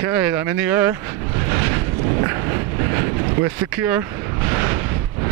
Okay, I'm in the air with the Cure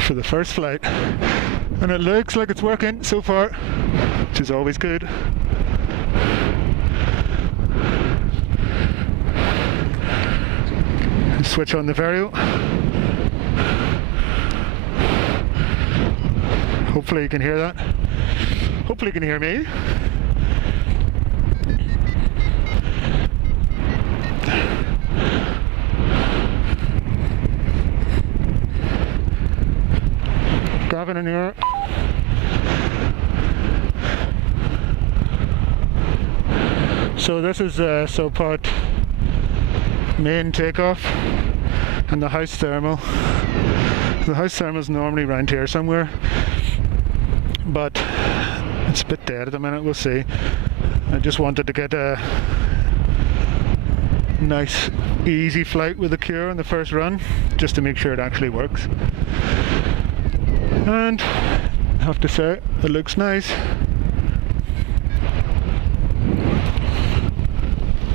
for the first flight, and it looks like it's working so far, which is always good. Switch on the Vario. Hopefully you can hear that. Hopefully you can hear me. Gavin in the air. So this is Sopot main takeoff and the house thermal. The house thermal is normally around here somewhere, but it's a bit dead at the minute. We'll see. I just wanted to get a nice easy flight with the Cure on the first run, just to make sure it actually works. And I have to say, it looks nice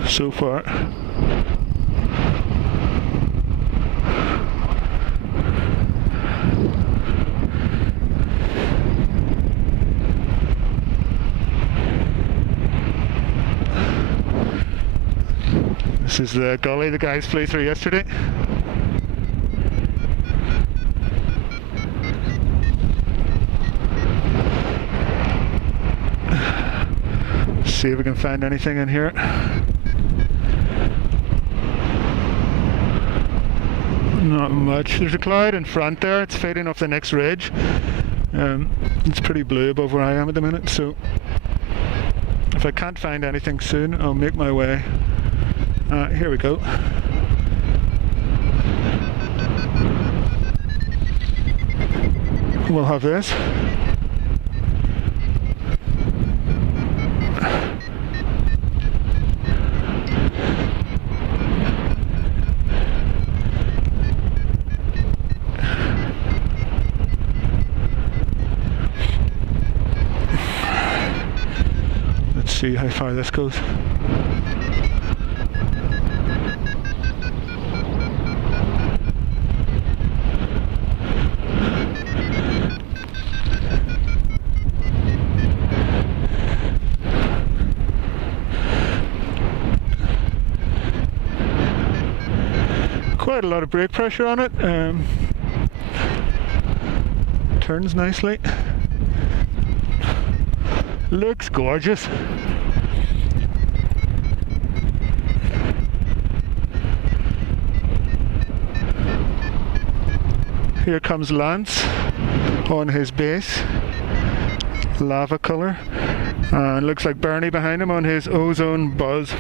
so far. This is the gully the guys flew through yesterday. See if we can find anything in here. Not much. There's a cloud in front there. It's fading off the next ridge. It's pretty blue above where I am at the minute, so if I can't find anything soon, I'll make my way. Here we go. We'll have this. Let's see how far this goes. Quite a lot of brake pressure on it. Turns nicely. Looks gorgeous. Here comes Lance on his base, lava colour, and looks like Bernie behind him on his ozone buzz.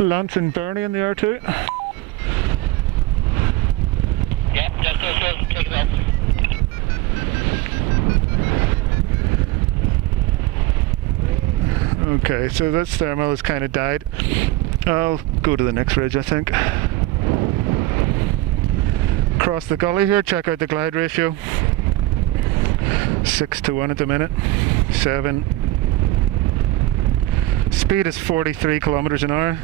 Lance and Bernie in the air too. Yeah, just take it off. Okay, so this thermal has kind of died. I'll go to the next ridge, I think. Cross the gully here, check out the glide ratio. 6:1 at the minute. 7. Speed is 43 kilometers an hour.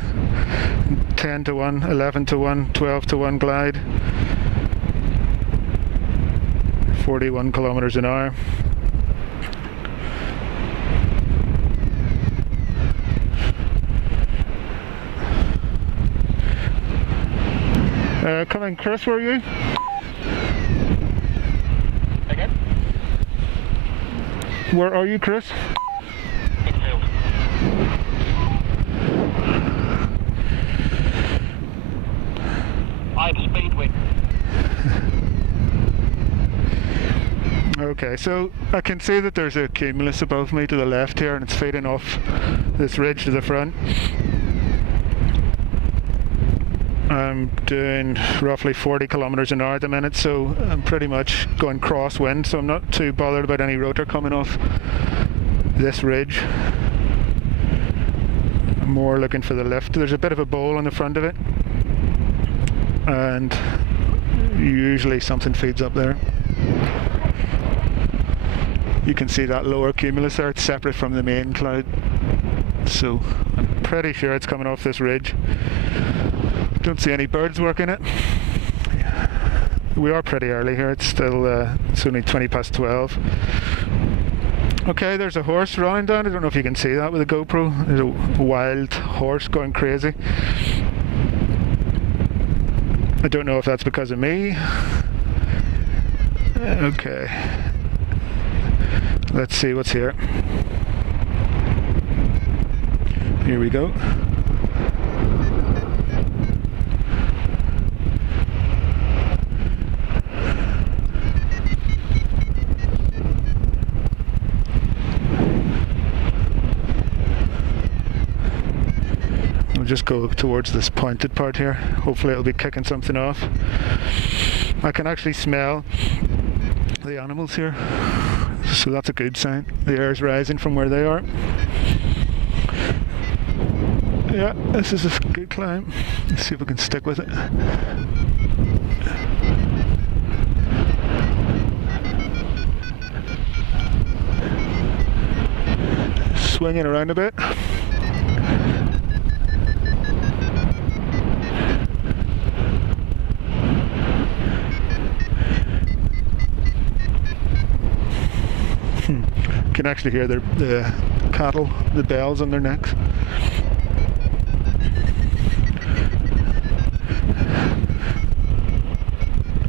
10:1, 11:1, 12:1 glide. 41 kilometers an hour. Coming, Chris, where are you? Again? Where are you, Chris? Midfield. I have speed wing. Okay, so I can see that there's a cumulus above me to the left here, and it's fading off this ridge to the front. I'm doing roughly 40 kilometers an hour at the minute, so I'm pretty much going crosswind, so I'm not too bothered about any rotor coming off this ridge. I'm more looking for the lift. There's a bit of a bowl on the front of it, and usually something feeds up there. You can see that lower cumulus there, it's separate from the main cloud. So I'm pretty sure it's coming off this ridge. Don't see any birds working it. We are pretty early here, it's still it's only 20 past 12. Okay, there's a horse running down. I don't know if you can see that with a GoPro. There's a wild horse going crazy. I don't know if that's because of me. Okay. Let's see what's here. Here we go. We'll just go towards this pointed part here. Hopefully it'll be kicking something off. I can actually smell the animals here, so that's a good sign. The air's rising from where they are. Yeah, this is a good climb. Let's see if we can stick with it. Swinging around a bit. You can actually hear the cattle, the bells on their necks.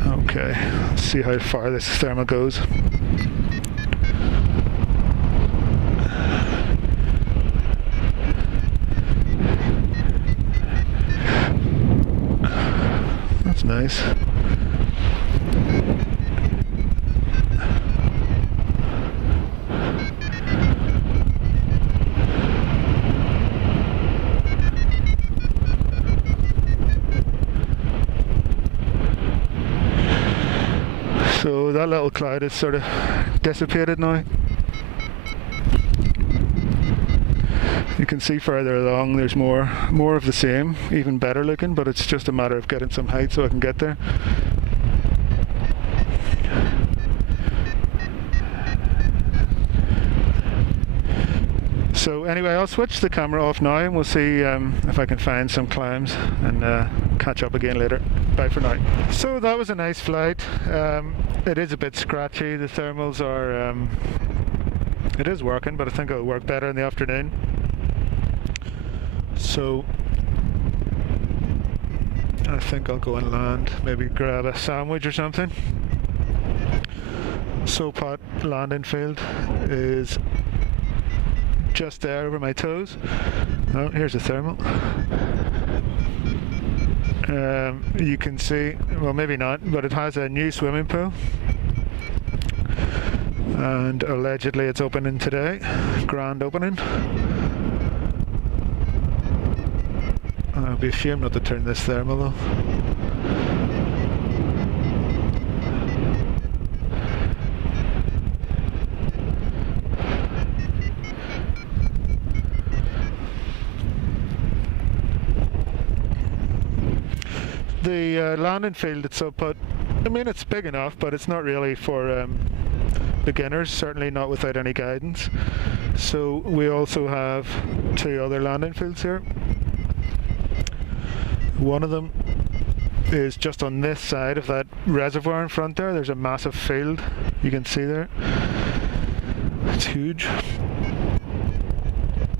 Okay, let's see how far this thermal goes. That's nice. So that little cloud is sort of dissipated now. You can see further along there's more of the same, even better looking, but it's just a matter of getting some height so I can get there. So anyway, I'll switch the camera off now and we'll see if I can find some climbs and catch up again later. Bye for now. So that was a nice flight. It is a bit scratchy. The thermals are it is working, but I think it'll work better in the afternoon. So I think I'll go and land, maybe grab a sandwich or something. Sopot landing field is just there over my toes. Oh, here's a thermal. You can see, well maybe not, but it has a new swimming pool and allegedly it's opening today, grand opening. I'll be ashamed not to turn this thermal though. The landing field at Sopot, I mean it's big enough, but it's not really for beginners, certainly not without any guidance. So we also have two other landing fields here. One of them is just on this side of that reservoir in front there. There's a massive field, you can see there. It's huge.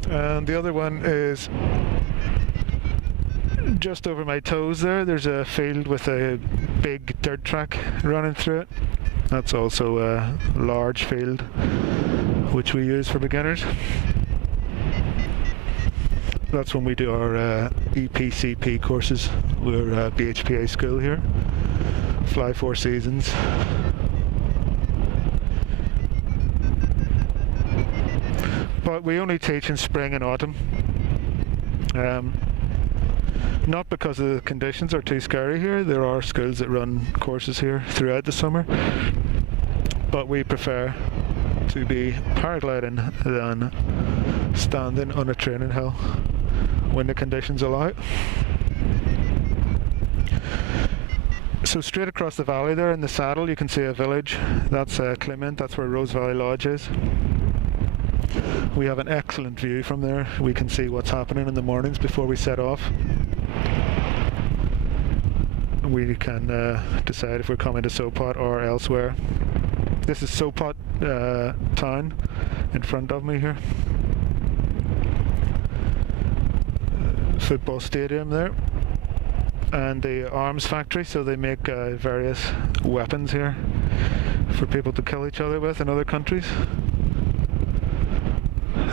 And the other one is just over my toes there. There's a field with a big dirt track running through it. That's also a large field which we use for beginners. That's when we do our EPCP courses. We're a BHPA school here. Fly 4 seasons. But we only teach in spring and autumn. Not because the conditions are too scary here. There are schools that run courses here throughout the summer, but we prefer to be paragliding than standing on a training hill when the conditions allow. So straight across the valley there in the saddle you can see a village. That's Clement, that's where Rose Valley Lodge is. We have an excellent view from there. We can see what's happening in the mornings before we set off. We can decide if we're coming to Sopot or elsewhere. This is Sopot town in front of me here. Football stadium there. And the arms factory, so they make various weapons here for people to kill each other with in other countries.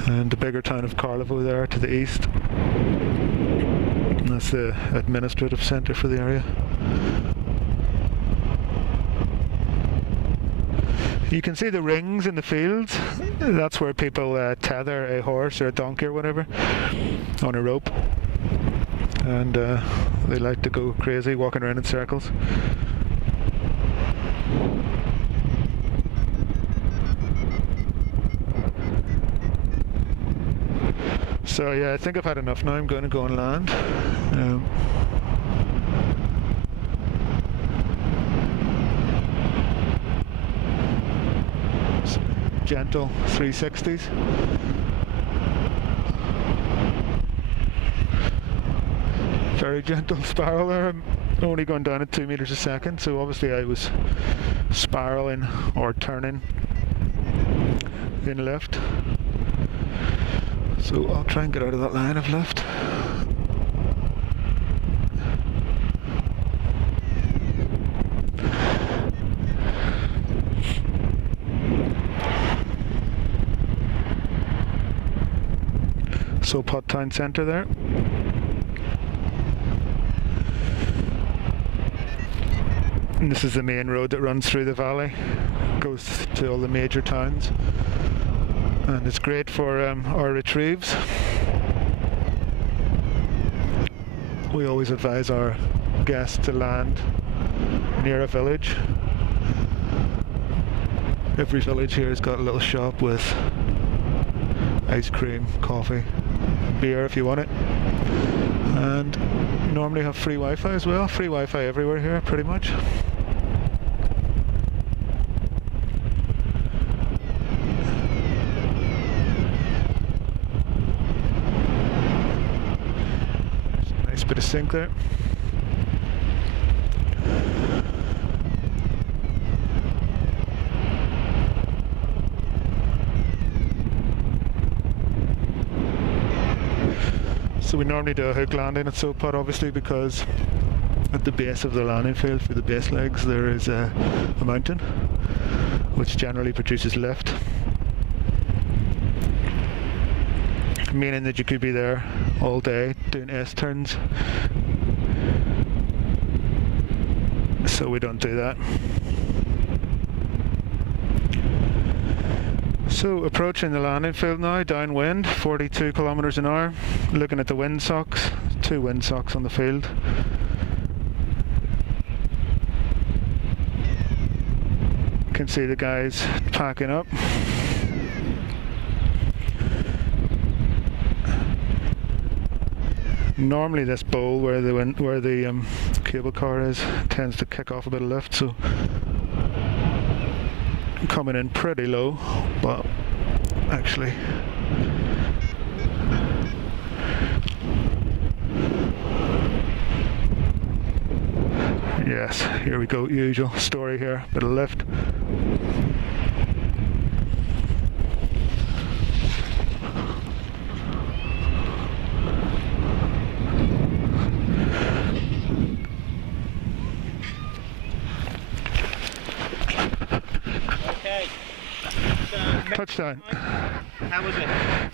And the bigger town of Karlovo there to the east. And that's the administrative centre for the area. You can see the rings in the fields. That's where people tether a horse or a donkey or whatever on a rope. And they like to go crazy walking around in circles. So yeah, I think I've had enough now. I'm going to go and land. Gentle 360s. Very gentle spiral there. I'm only going down at 2 meters a second, so obviously I was spiraling or turning in left. So I'll try and get out of that line of left. Sopot town centre there. And this is the main road that runs through the valley, goes to all the major towns, and it's great for our retrieves. We always advise our guests to land near a village. Every village here has got a little shop with ice cream, coffee, beer if you want it, and normally have free Wi-Fi as well. Free Wi-Fi everywhere here pretty much. Nice bit of sync there. So we normally do a hook landing at Sopot, obviously, because at the base of the landing field for the base legs there is a mountain which generally produces lift, meaning that you could be there all day doing S-turns. So we don't do that. So approaching the landing field now, downwind, 42 kilometers an hour. Looking at the windsocks, 2 windsocks on the field. You can see the guys packing up. Normally this bowl where the cable car is tends to kick off a bit of lift, so coming in pretty low, but actually yes, here we go, usual story here, bit of lift. Touchdown. How was it?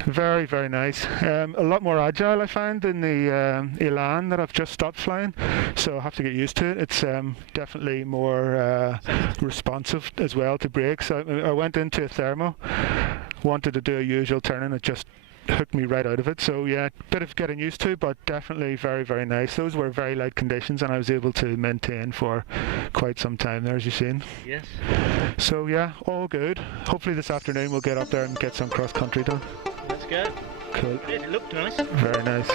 Very, very nice. A lot more agile I found in the Elan that I've just stopped flying, so I have to get used to it. It's definitely more responsive as well to brakes. I went into a thermal, wanted to do a usual turn, and it just hooked me right out of it. So yeah, bit of getting used to, but definitely very, very nice. Those were very light conditions and I was able to maintain for quite some time there, as you've seen. Yes. So yeah, all good. Hopefully this afternoon we'll get up there and get some cross country done. That's good. Cool. It looked nice. Very nice.